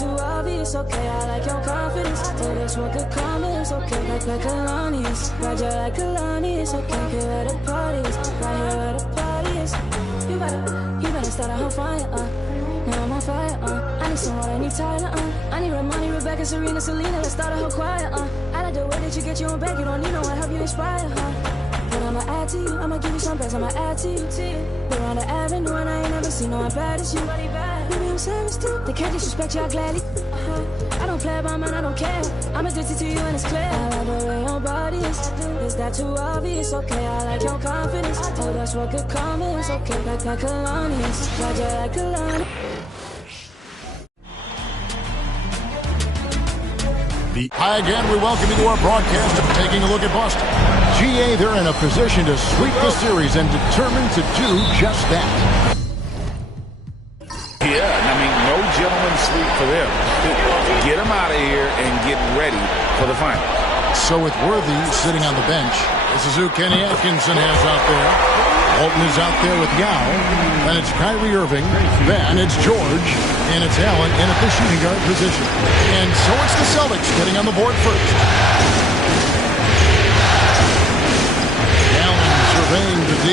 too obvious? Okay, I like your confidence. Oh, that's what could come is okay. Like Kalani is. Roger like Kalani is okay. Get where the party is. Right here where the party is. You better start a whole fire, Now I'm on fire, I need some water, I need Tyler, I need Ramani, Rebecca, Serena, Selena. Let's start a whole choir, I like the way that you get your own back. You don't need no one, help you inspire, But I'ma add to you, I'ma give you some best, I'ma add to you. We're on the avenue and I ain't never seen no one bad as you. Maybe I'm savage too, they can't disrespect you, I gladly. I don't play about mine, I don't care. I'm addicted to you and it's clear. I like the way your body is that too obvious? Okay, I like your confidence. Oh, that's what could come is okay. Like Kalani is, Roger like Kalani. Hi again, we welcome you to our broadcast of taking a look at Boston. GA, they're in a position to sweep the series and determined to do just that. Yeah, I mean, no gentleman sweep for them. Get them out of here and get ready for the final. So with Worthy sitting on the bench, this is who Kenny Atkinson has out there. Walton is out there with Yao. Then it's Kyrie Irving. Then it's George. And it's Allen in at the shooting guard position. And so it's the Celtics getting on the board first. Allen surveying the D.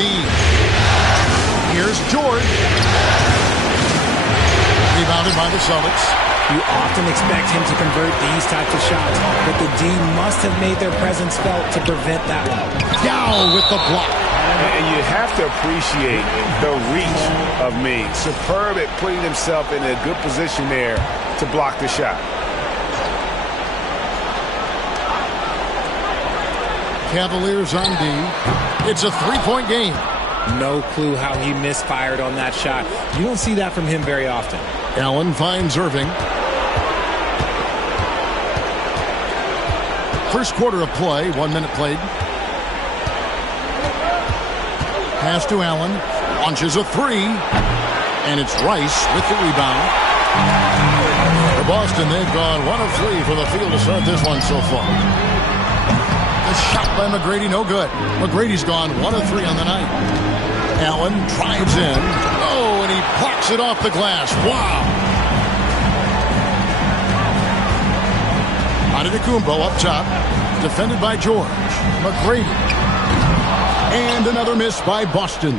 Here's George. Rebounded by the Celtics. You often expect him to convert these types of shots, but the D must have made their presence felt to prevent that one. Yao with the block. And you have to appreciate the reach of Meade. Superb at putting himself in a good position there to block the shot. Cavaliers on D. It's a three-point game. No clue how he misfired on that shot. You don't see that from him very often. Allen finds Irving. First quarter of play, 1 minute played. Pass to Allen. Launches a three. And it's Rice with the rebound. For Boston, they've gone 1 of 3 for the field to start this one so far. The shot by McGrady, no good. McGrady's gone 1 of 3 on the night. Allen drives in. Oh, and he blocks it off the glass. Wow. Antetokounmpo up top. Defended by George. McGrady. And another miss by Boston.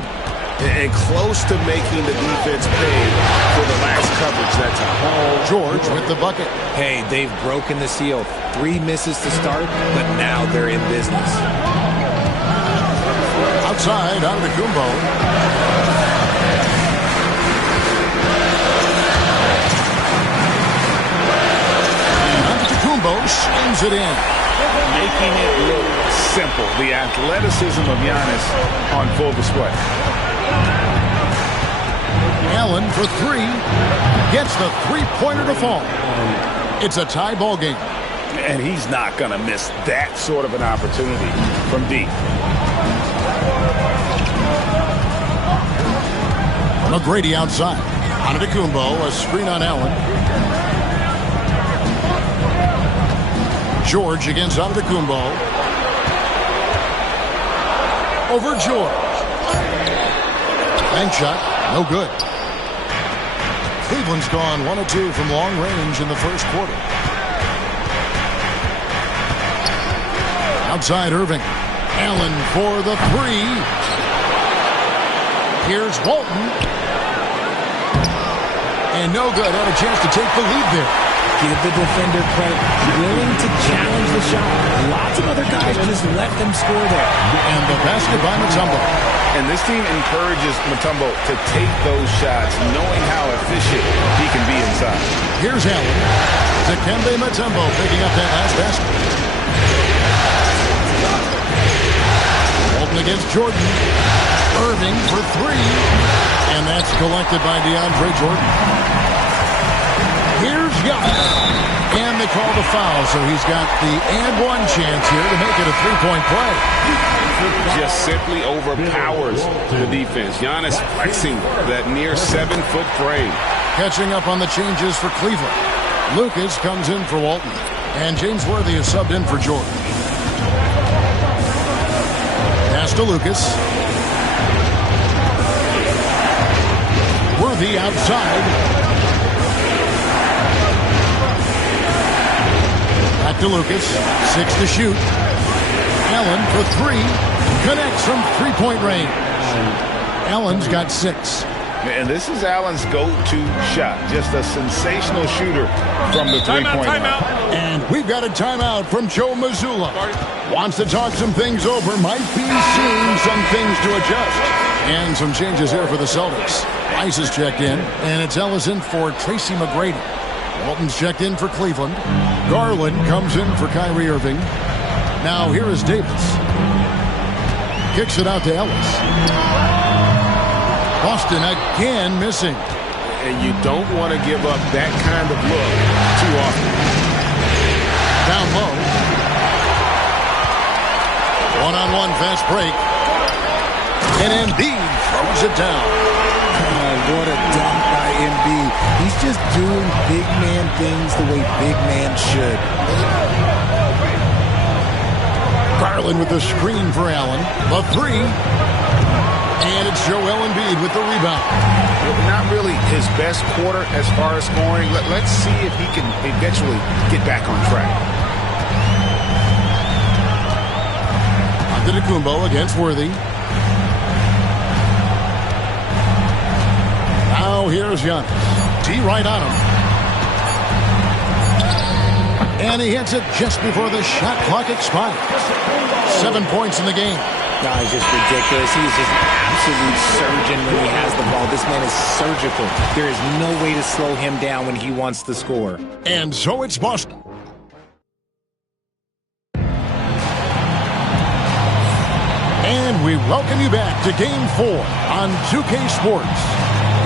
And close to making the defense pay for the last coverage. That's a hole. George with the bucket. Hey, they've broken the seal. 3 misses to start, but now they're in business. Outside, Antetokounmpo. And Antetokounmpo slams it in. Making it look simple. The athleticism of Giannis on full display. Allen for 3. Gets the three-pointer to fall. It's a tie ball game. And he's not going to miss that sort of an opportunity from deep. McGrady outside. Antetokounmpo, a screen on Allen. George against Antetokounmpo. Over George. Bank shot, no good. Cleveland's gone 1 of 2 from long range in the first quarter. Outside Irving. Allen for the 3. Here's Walton. And no good. Had a chance to take the lead there. Give the defender credit. Willing to challenge the shot. Lots of other guys just let them score there. And the basket by Mutombo. And this team encourages Mutombo to take those shots, knowing how efficient he can be inside. Here's Allen. Dikembe Mutombo picking up that last basket. Walton against Jordan. Irving for 3. And that's collected by DeAndre Jordan. Here's Giannis. And they call the foul, so he's got the and one chance here to make it a three-point play. Just simply overpowers the defense. Giannis flexing that near 7-foot frame. Catching up on the changes for Cleveland. Lucas comes in for Walton. And James Worthy is subbed in for George. Pass to Lucas. Worthy outside. Back to Lucas. 6 to shoot. Allen for 3. Connects from three-point range. Allen's got 6. And this is Allen's go-to shot. Just a sensational shooter from the three-point line. And we've got a timeout from Joe Mazzulla. Wants to talk some things over. Might be seeing some things to adjust. And some changes here for the Celtics. Rice is checked in. And it's Ellison for Tracy McGrady. Walton's checked in for Cleveland. Garland comes in for Kyrie Irving. Now here is Davis. Kicks it out to Ellis. Boston again missing. And you don't want to give up that kind of look too often. Down low. One-on-one fast break. And Embiid throws it down. Oh, what a dunk by Embiid. He's just doing big man things the way big man should. Garland with the screen for Allen. The 3. And it's Joel Embiid with the rebound. Not really his best quarter as far as scoring. Let's see if he can eventually get back on track. Antetokounmpo against Worthy. Now here's Giannis. T right on him. And he hits it just before the shot clock expires. 7 points in the game. No, he's just ridiculous. He's just an absolute surgeon when he has the ball. This man is surgical. There is no way to slow him down when he wants to score. And so it's Boston. And we welcome you back to Game 4 on 2K Sports.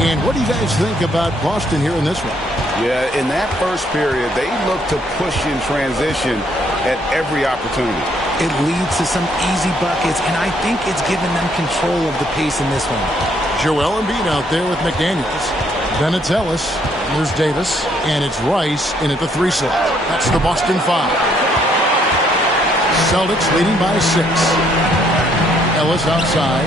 And what do you guys think about Boston here in this one? Yeah, in that first period, they look to push in transition at every opportunity. It leads to some easy buckets, and I think it's given them control of the pace in this one. Joel Embiid out there with McDaniels. Then it's Ellis. There's Davis. And it's Rice in at the 3 slot. That's the Boston 5. Celtics leading by 6. Ellis outside.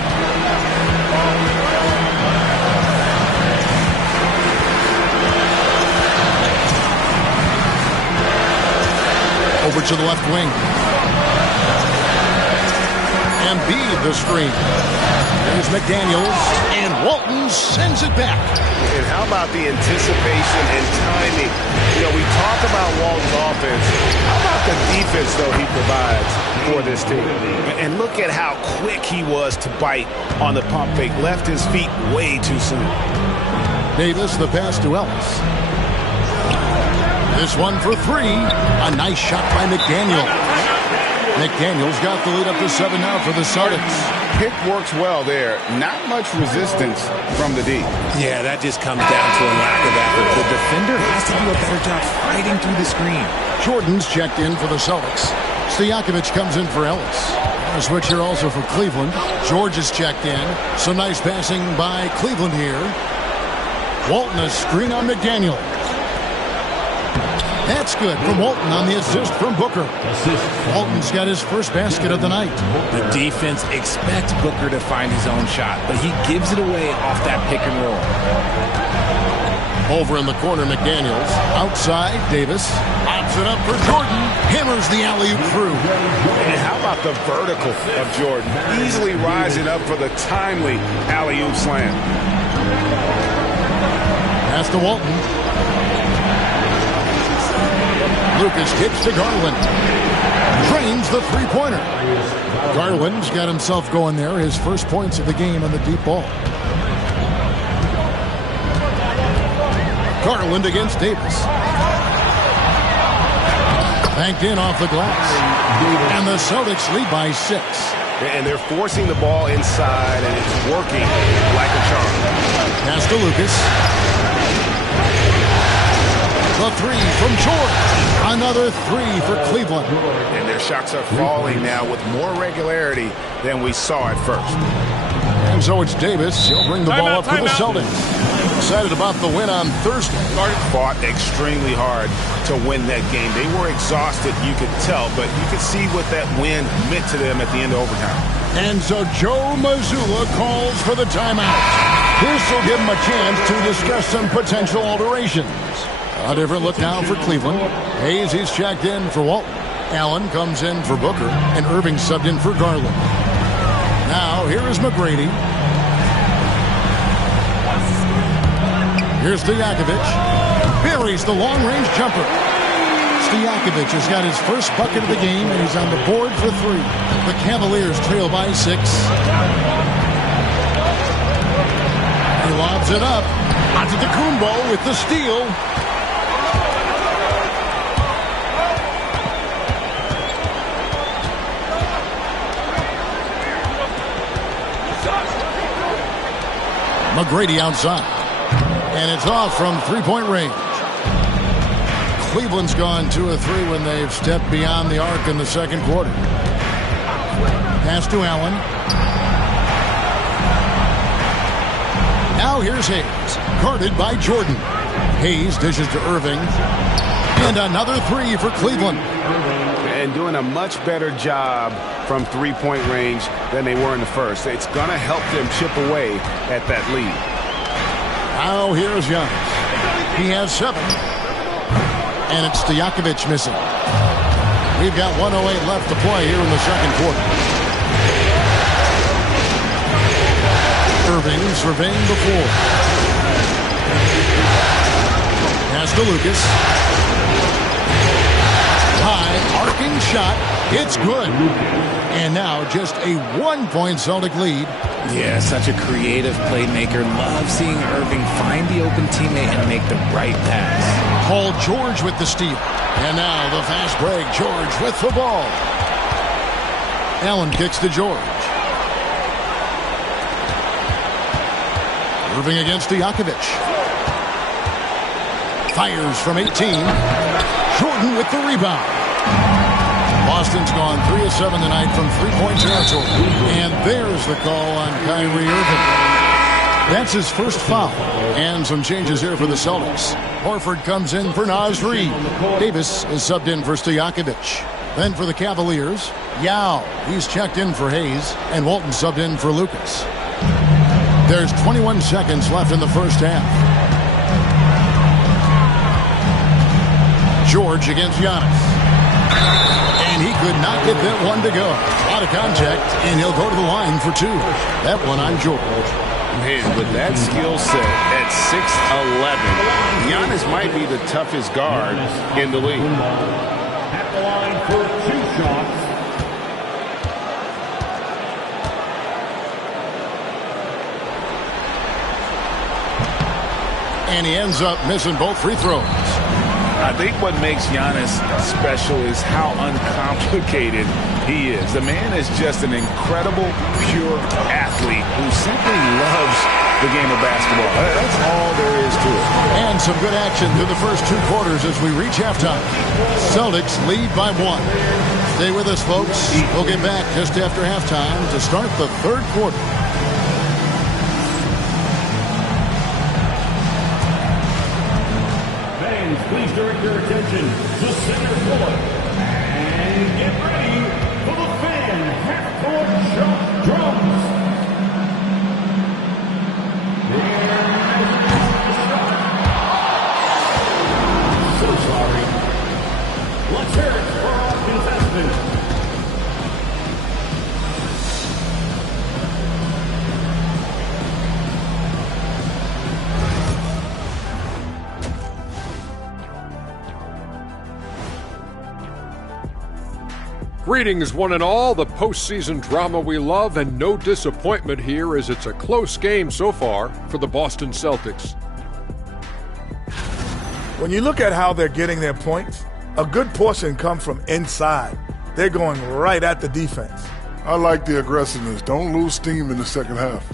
Over to the left wing. Embiid the screen. There's McDaniels. And Walton sends it back. And how about the anticipation and timing? You know, we talk about Walton's offense. How about the defense, though, he provides for this team? And look at how quick he was to bite on the pump fake. Left his feet way too soon. Davis, the pass to Ellis. This one for 3. A nice shot by McDaniel. McDaniel's got the lead up to 7 now for the Celtics. Pick works well there. Not much resistance from the D. Yeah, that just comes down to a lack of effort. The defender has to do a better job fighting through the screen. Jordan's checked in for the Celtics. Stojakovic comes in for Ellis. A switch here also for Cleveland. George is checked in. Some nice passing by Cleveland here. Walton a screen on McDaniel. That's good from Walton on the assist from Booker. Walton's got his first basket of the night. The defense expects Booker to find his own shot, but he gives it away off that pick and roll. Over in the corner, McDaniels. Outside, Davis. Pops it up for Jordan. Hammers the alley-oop through. And how about the vertical of Jordan? Easily rising up for the timely alley-oop slam. Pass to Walton. Lucas kicks to Garland. Drains the three-pointer. Garland's got himself going there. His first points of the game on the deep ball. Garland against Davis. Banked in off the glass. And the Celtics lead by 6. And they're forcing the ball inside, and it's working like a charm. Pass to Lucas. The 3 from George. Another 3 for Cleveland. And their shots are falling now with more regularity than we saw at first. And so it's Davis. He'll bring the ball up for the Celtics. Excited about the win on Thursday. Fought extremely hard to win that game. They were exhausted, you could tell, but you could see what that win meant to them at the end of overtime. And so Joe Mazzulla calls for the timeout. This will give him a chance to discuss some potential alterations. A different look now for Cleveland. Hayes, he's checked in for Walton. Allen comes in for Booker, and Irving subbed in for Garland. Now, here is McGrady. Here's Stojakovic. Buries the long-range jumper. Stojakovic has got his first bucket of the game, and he's on the board for 3. The Cavaliers trail by 6. He lobs it up. Antetokounmpo with the steal. McGrady outside. And it's off from three-point range. Cleveland's gone 2 of 3 when they've stepped beyond the arc in the second quarter. Pass to Allen. Now here's Hayes. Guarded by Jordan. Hayes dishes to Irving. And another 3 for Cleveland. And doing a much better job from three-point range than they were in the first. It's going to help them chip away at that lead. Now here's Giannis. He has 7. And it's Stojakovic missing. We've got 1:08 left to play here in the second quarter. Irving surveying the floor. Pass to Lucas. High arcing shot. It's good. And now just a 1-point Celtic lead. Yeah, such a creative playmaker. Love seeing Irving find the open teammate and make the right pass. Paul George with the steal. And now the fast break. George with the ball. Allen kicks to George. Irving against Stojakovic. Fires from 18. Jordan with the rebound. Boston's gone 3 of 7 tonight from three-point territory. And there's the call on Kyrie Irving. That's his first foul. And some changes here for the Celtics. Horford comes in for Naz Reid. Davis is subbed in for Stojakovic. Then for the Cavaliers, Yao. He's checked in for Hayes. And Walton subbed in for Lucas. There's 21 seconds left in the first half. George against Giannis. And he could not get that one to go. Out of contact, and he'll go to the line for 2. That one on George. Man, with that skill set at 6'11", Giannis might be the toughest guard in the league. At the line for 2 shots. And he ends up missing both free throws. I think what makes Giannis special is how uncomplicated he is. The man is just an incredible, pure athlete who simply loves the game of basketball. That's all there is to it. And some good action through the first 2 quarters as we reach halftime. Celtics lead by 1. Stay with us, folks. We'll get back just after halftime to start the third quarter. Please direct your attention to center court and get ready for the fan half-court shot drums. So sorry. Let's hear it for our contestants. Greetings, one and all. The postseason drama we love, and no disappointment here as it's a close game so far for the Boston Celtics. When you look at how they're getting their points, a good portion come from inside. They're going right at the defense. I like the aggressiveness. Don't lose steam in the second half.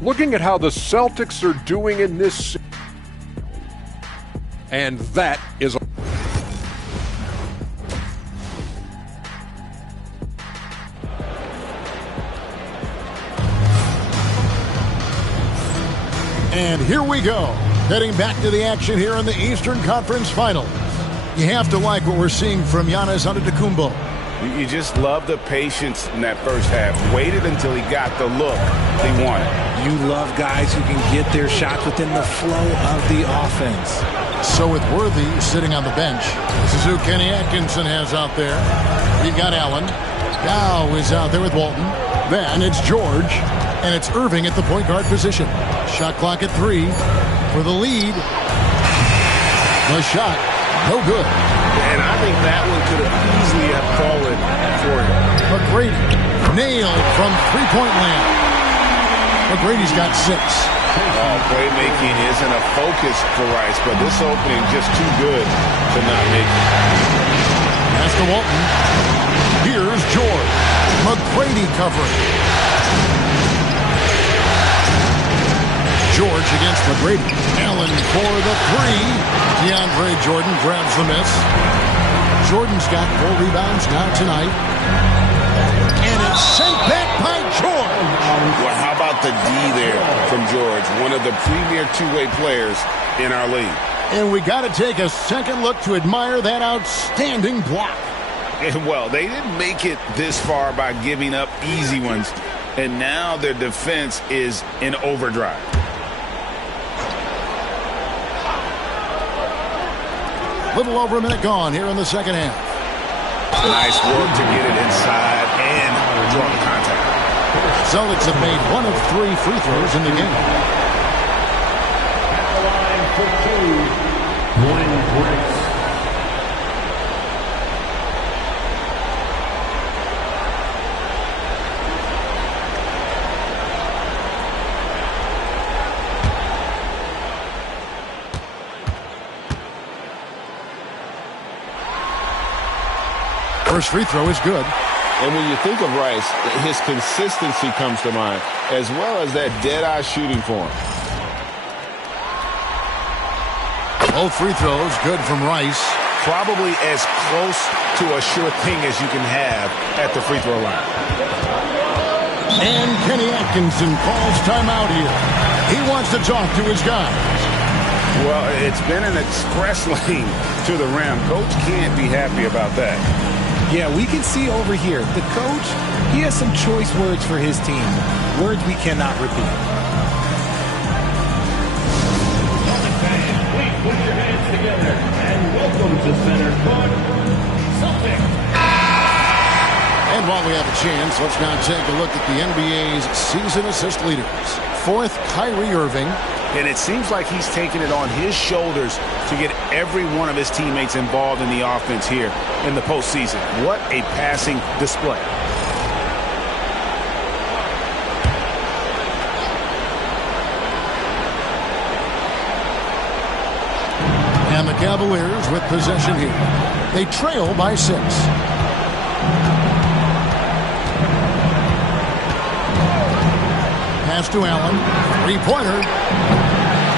Looking at how the Celtics are doing in this, and that is a And here we go. Heading back to the action here in the Eastern Conference Finals. You have to like what we're seeing from Giannis Antetokounmpo. You just love the patience in that first half. Waited until he got the look he wanted. You love guys who can get their shots within the flow of the offense. So with Worthy sitting on the bench, this is who Kenny Atkinson has out there. We've got Allen. Dow is out there with Walton. Then it's George, and it's Irving at the point guard position. Shot clock at 3 for the lead. The shot, no good. And I think that one could have easily have fallen for him. McGrady nailed from three-point land. McGrady's got 6. Playmaking isn't a focus for Rice, but this opening just too good to not make it. Pass to Walton. Here's George. McGrady covering. George against McGrady. Allen for the 3. DeAndre Jordan grabs the miss. Jordan's got 4 rebounds now tonight. And it's sent back by George. Well, how about the D there from George, one of the premier two-way players in our league. And we got to take a second look to admire that outstanding block. And, well, they didn't make it this far by giving up easy ones, and now their defense is in overdrive. Little over a minute gone here in the second half. Nice work to get it inside and draw the contact. Celtics have made 1 of 3 free throws in the game. At the line for 2, Glenn Briggs. First free throw is good. And when you think of Rice, his consistency comes to mind, as well as that dead-eye shooting form. Both free throws good from Rice. Probably as close to a sure thing as you can have at the free throw line. And Kenny Atkinson calls timeout here. He wants to talk to his guys. Well, it's been an express lane to the rim. Coach can't be happy about that. Yeah, we can see over here, the coach, he has some choice words for his team. Words we cannot repeat. Fans, please put your hands together and welcome to center court, Celtics. And while we have a chance, let's now take a look at the NBA's season assist leaders. 4th, Kyrie Irving. And it seems like he's taking it on his shoulders to get every one of his teammates involved in the offense here in the postseason. What a passing display. And the Cavaliers with possession here. They trail by 6. Pass to Allen. 3-pointer.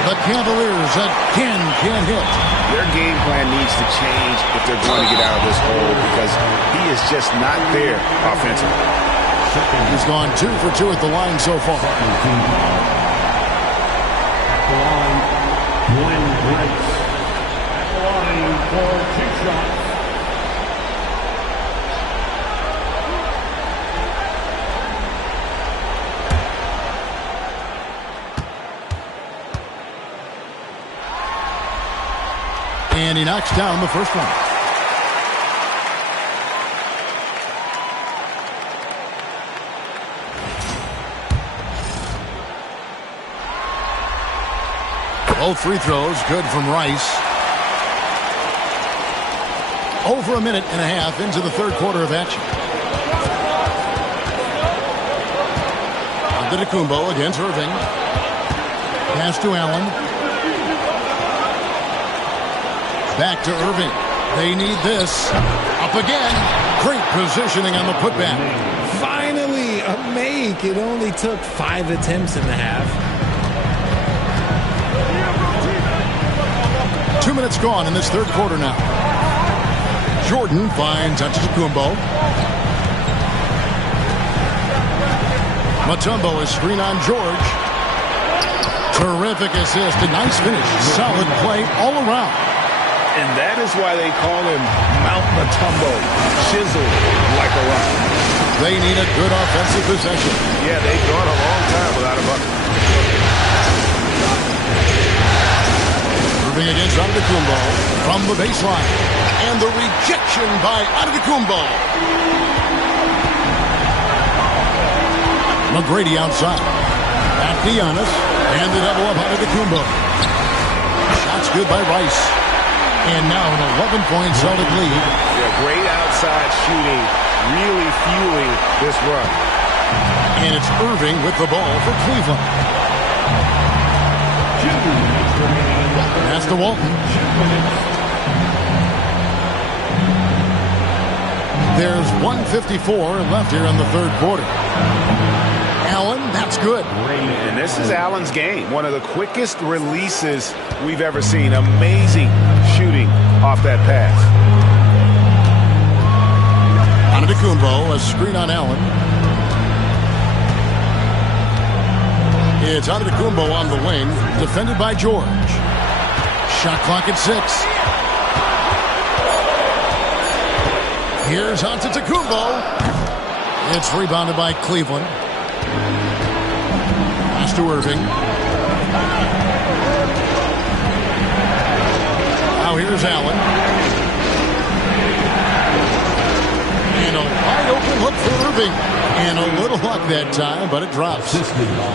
The Cavaliers again can't hit. Their game plan needs to change if they're going to get out of this hole because he is just not there offensively. He's gone 2 for 2 at the line so far. At the line, Glenn Briggs. At the line for 2 shots. And he knocks down the first one. Both free throws good from Rice. Over a minute and a half into the third quarter of action. Antetokounmpo against Irving. Pass to Allen. Back to Irving. They need this. Up again. Great positioning on the putback. Finally, a make. It only took 5 attempts in the half. 2 minutes gone in this third quarter now. Jordan finds Antetokounmpo. Mutombo is screen on George. Terrific assist. A nice finish. Solid play all around. And that is why they call him Mount Mutombo, chiseled like a rock. They need a good offensive possession. Yeah, they've gone a long time without a bucket. Irving Serving against Antetokounmpo from the baseline. And the rejection by Antetokounmpo. McGrady outside. Back to Giannis. And the double up Antetokounmpo. Shots good by Rice. And now an 11-point Celtic lead. Yeah, great outside shooting. Really fueling this run. And it's Irving with the ball for Cleveland. Pass to Walton. There's 1:54 left here in the third quarter. Allen, that's good. And this is Allen's game. One of the quickest releases we've ever seen. Amazing shooting off that pass. Antetokounmpo, a screen on Allen. It's Antetokounmpo on the wing, defended by George. Shot clock at 6. Here's Antetokounmpo. It's rebounded by Cleveland. Pass to Irving. Now here's Allen. And a wide open look for Irving. And a little luck that time, but it drops.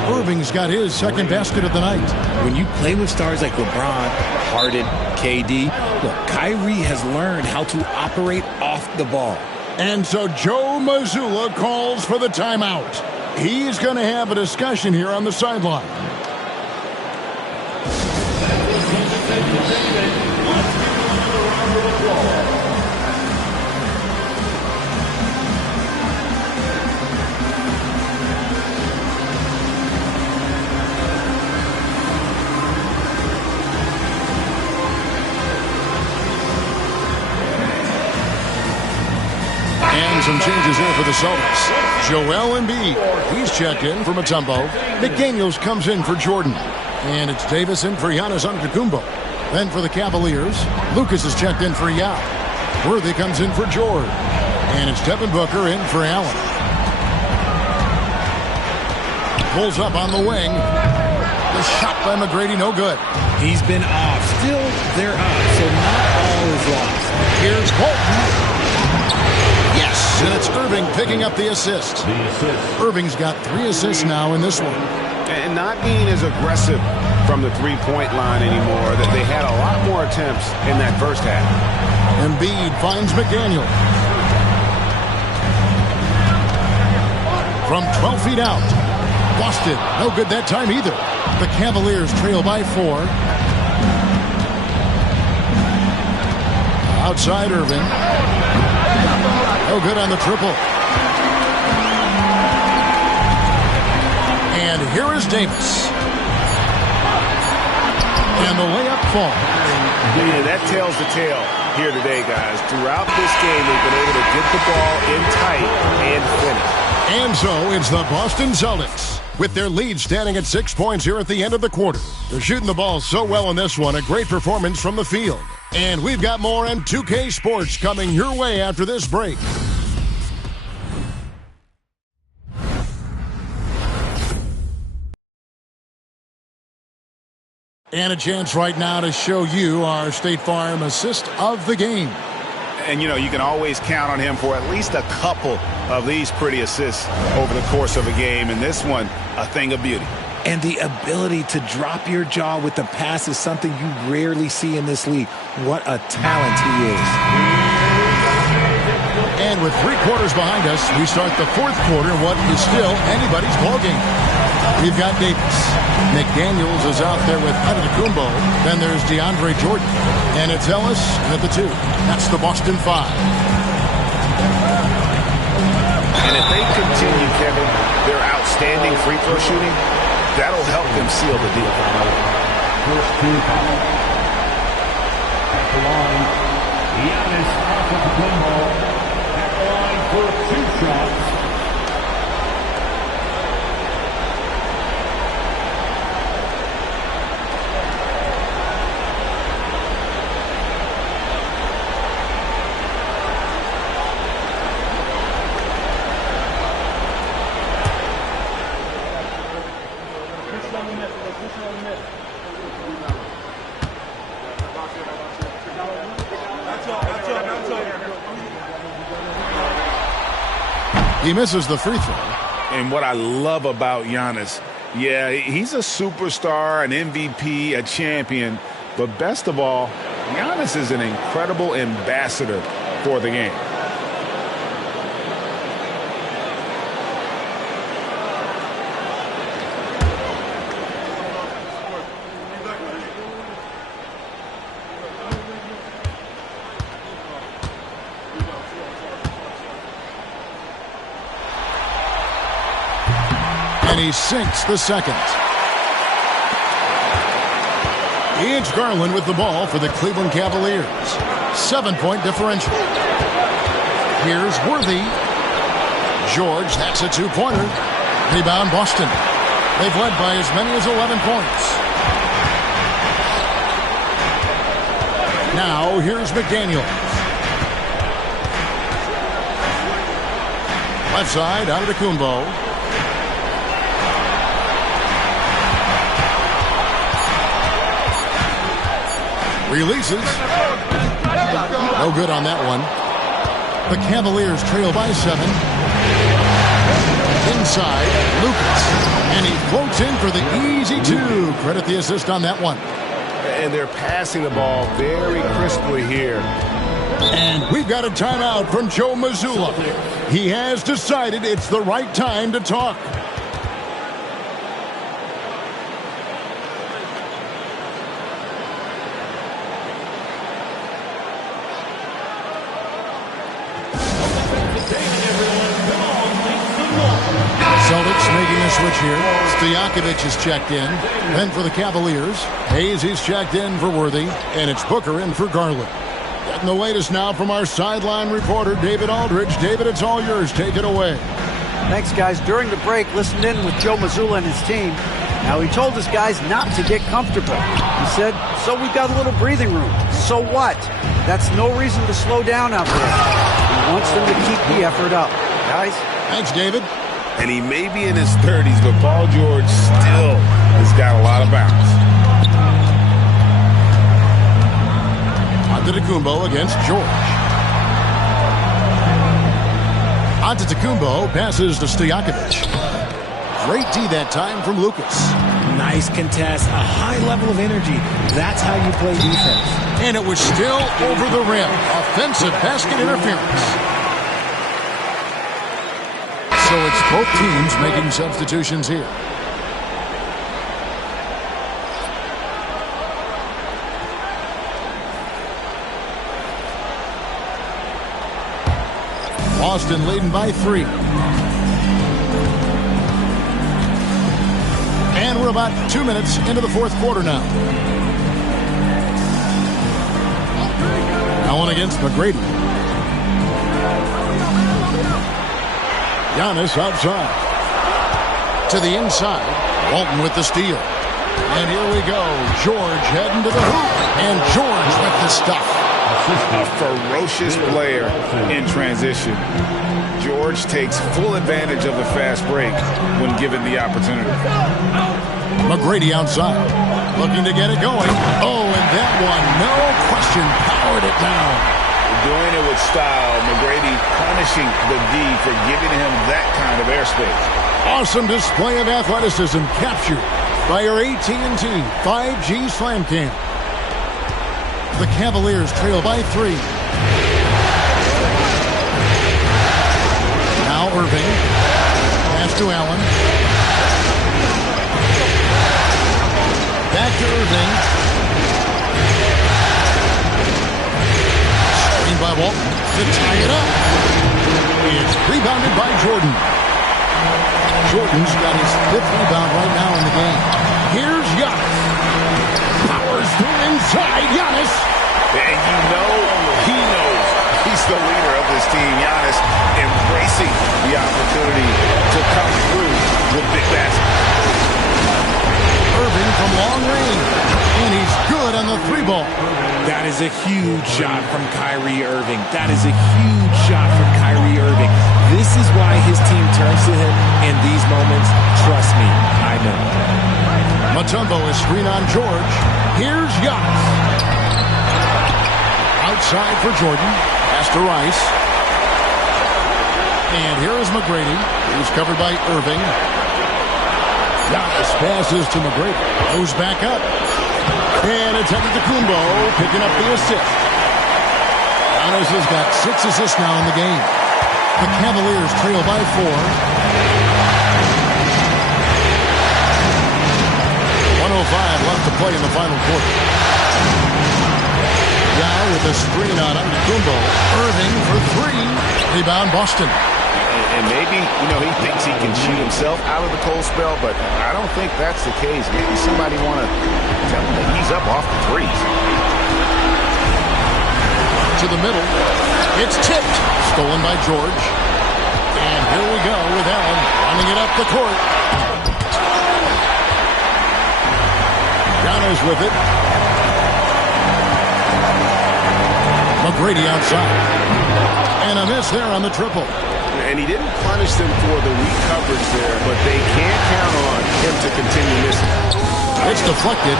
Irving's got his second basket of the night. When you play with stars like LeBron, Harden, KD, look, Kyrie has learned how to operate off the ball. And so Joe Mazzulla calls for the timeout. He's going to have a discussion here on the sideline. And some changes here for the Celtics. Joel Embiid, he's checked in for Mutombo. McDaniels comes in for Jordan. And it's Davis in for Giannis Antetokounmpo. Then for the Cavaliers, Lucas is checked in for Yao. Worthy comes in for George. And it's Devin Booker in for Allen. Pulls up on the wing. The shot by McGrady, no good. He's been off. Still, they're up, so not all is lost. Here's Walton. Yes, and it's Irving picking up the assist. Irving's got 3 assists now in this one. And not being as aggressive from the three-point line anymore. That they had a lot more attempts in that first half. Embiid finds McDaniel. From 12 feet out. Boston, no good that time either. The Cavaliers trail by 4. Outside Irving. No good on the triple. And here is Davis. And the layup falls. Yeah, that tells the tale here today, guys. Throughout this game, they've been able to get the ball in tight and finish. And so it's the Boston Celtics with their lead standing at 6 points here at the end of the quarter. They're shooting the ball so well in this one. A great performance from the field. And we've got more on 2K Sports coming your way after this break. And a chance right now to show you our State Farm assist of the game. And, you know, you can always count on him for at least a couple of these pretty assists over the course of a game. And this one, a thing of beauty. And the ability to drop your jaw with the pass is something you rarely see in this league. What a talent he is. And with 3 quarters behind us, we start the 4th quarter in what is still anybody's ballgame. We've got Davis. McDaniels is out there with Antetokounmpo. Then there's DeAndre Jordan. And it's Ellis at the 2. That's the Boston 5. And if they continue, Kevin, their outstanding free throw shooting, that'll help them seal the deal. First 2 fouls. At the line, Giannis Antetokounmpo. At the line for 2 shots. He misses the free throw. And what I love about Giannis, yeah, he's a superstar, an MVP, a champion. But best of all, Giannis is an incredible ambassador for the game. And he sinks the second. It's Garland with the ball for the Cleveland Cavaliers. 7-point differential. Here's Worthy. George, that's a two-pointer. Rebound Boston. They've led by as many as 11 points. Now here's McDaniels. Left side, Antetokounmpo. Releases. No good on that one. The Cavaliers trail by 7. Inside, Lucas. And he floats in for the easy 2. Credit the assist on that one. And they're passing the ball very crisply here. And we've got a timeout from Joe Mazzulla. He has decided it's the right time to talk. Celtics making a switch here. Stojakovic is checked in. Then for the Cavaliers, Hayes is checked in for Worthy. And it's Booker in for Garland. Getting the latest now from our sideline reporter, David Aldridge. David, it's all yours. Take it away. Thanks, guys. During the break, listened in with Joe Mazzulla and his team. Now, he told his guys not to get comfortable. He said, so we've got a little breathing room. So what? That's no reason to slow down out there. He wants them to keep the effort up. Guys? Thanks, David. And he may be in his 30s, but Paul George still has got a lot of bounce. Antetokounmpo against George. Antetokounmpo passes to Stojakovic. Great D that time from Lucas. Nice contest, a high level of energy. That's how you play defense. And it was still over the rim. Offensive basket interference. So it's both teams making substitutions here. Boston leading by 3. And we're about 2 minutes into the fourth quarter now. Allen against McGrady. Giannis outside. To the inside. Walton with the steal. And here we go. George heading to the hoop. And George with the stuff. A ferocious player in transition. George takes full advantage of the fast break when given the opportunity. McGrady outside. Looking to get it going. Oh, and that one, no question, powered it down. Doing it with style. McGrady punishing the D for giving him that kind of airspace. Awesome display of athleticism captured by our AT&T 5G Slam Cam. The Cavaliers trail by 3. Now Irving. Pass to Allen. Back to Irving. Screen by Walton to tie it up. It's rebounded by Jordan. Jordan's got his 5th rebound right now in the game. Here's Giannis. Powers through inside. Giannis. And you know he knows he's the leader of this team. Giannis embracing the opportunity to come through with big baskets. Irving from long range. And he's good on the 3-ball. That is a huge shot from Kyrie Irving. That is a huge shot from Kyrie Irving. This is why his team turns to him in these moments. Trust me, I know. Mutombo is screen on George. Here's Giannis. Outside for Jordan. Pass to Rice. And here is McGrady. He's covered by Irving. Giannis passes to McGrady. Moves back up. And it's Antetokounmpo picking up the assist. Giannis has got 6 assists now in the game. The Cavaliers trail by 4. 1:05 left to play in the final quarter. Now with a screen on Antetokounmpo. Irving for 3. Rebound Boston. And maybe, he thinks he can shoot himself out of the cold spell, but I don't think that's the case. Maybe somebody want to tell him that he's up off the threes. To the middle. It's tipped. Stolen by George. And here we go with Allen running it up the court. Giannis with it. McGrady outside. And a miss there on the triple. And he didn't punish them for the weak coverage there, but they can't count on him to continue missing. It's deflected.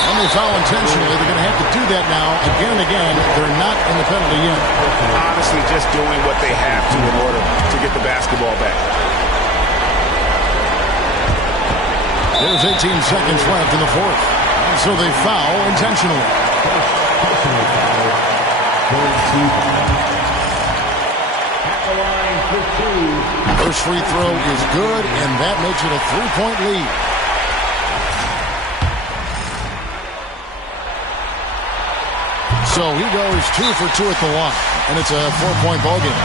And they foul intentionally. They're going to have to do that now again and again. They're not in the penalty yet. Honestly, just doing what they have to in order to get the basketball back. There's 18 seconds left in the fourth. And so they foul intentionally. First free throw is good, and that makes it a 3-point lead. So he goes 2 for 2 at the line, and it's a 4-point ball game.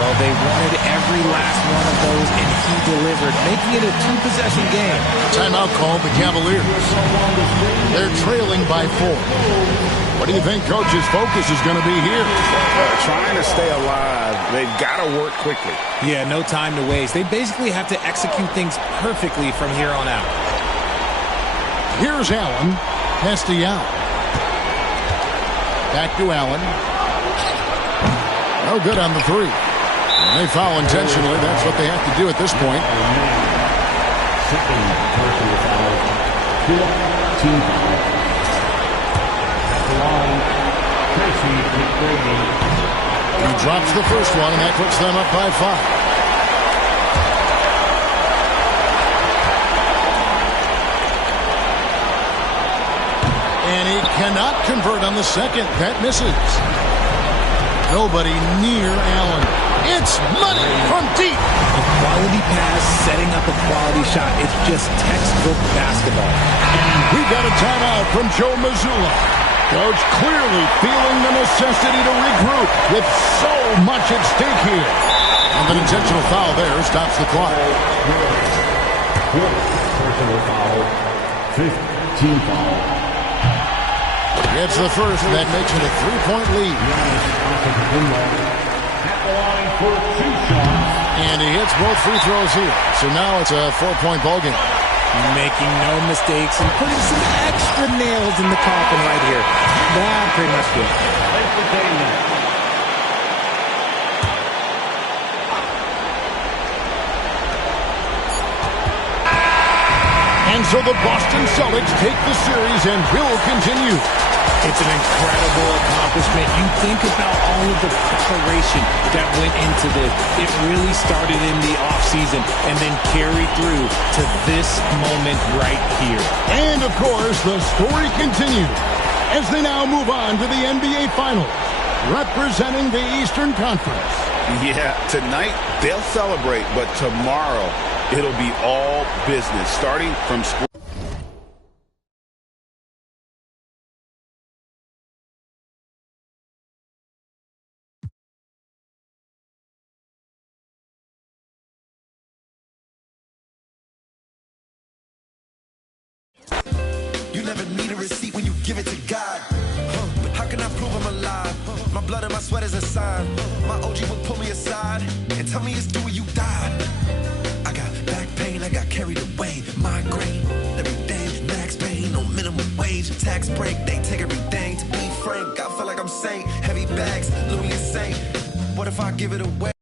Well, they wanted every last one of those, and he delivered, making it a 2-possession game. Timeout called the Cavaliers. They're trailing by 4. What do you think Coach's focus is going to be here? Trying to stay alive. They've got to work quickly. Yeah, no time to waste. They basically have to execute things perfectly from here on out. Here's Allen. Pass to Young. Back to Allen. No good on the 3. And they foul intentionally. That's what they have to do at this point. Second personal foul. Team foul. He drops the first one, and that puts them up by 5. And he cannot convert on the second. That misses. Nobody near Allen. It's money from deep. A quality pass, setting up a quality shot. It's just textbook basketball. We got a timeout from Joe Mazzulla. Coach clearly feeling the necessity to regroup with so much at stake here. And an intentional foul there stops the clock. Personal foul. 15 foul. It's the first, and that makes it a 3-point lead. At the line for 2 shots. And he hits both free throws here. So now it's a 4-point ballgame. Making no mistakes and putting some extra nails in the coffin right here. That pretty much good. And so the Boston Celtics take the series and will continue. It's an incredible accomplishment. You think about all of the preparation that went into this. It really started in the offseason and then carried through to this moment right here. And, of course, the story continues as they now move on to the NBA Finals, representing the Eastern Conference. Yeah, tonight they'll celebrate, but tomorrow it'll be all business, starting from sport. You never need a receipt when you give it to God. How can I prove I'm alive? My blood and my sweat is a sign. My OG would pull me aside and tell me it's due when you died. I got back pain, I got carried away. Migraine, every day, max pain, no minimum wage. Tax break, they take everything. To be frank, I feel like I'm saint. Heavy bags, Louis insane. What if I give it away?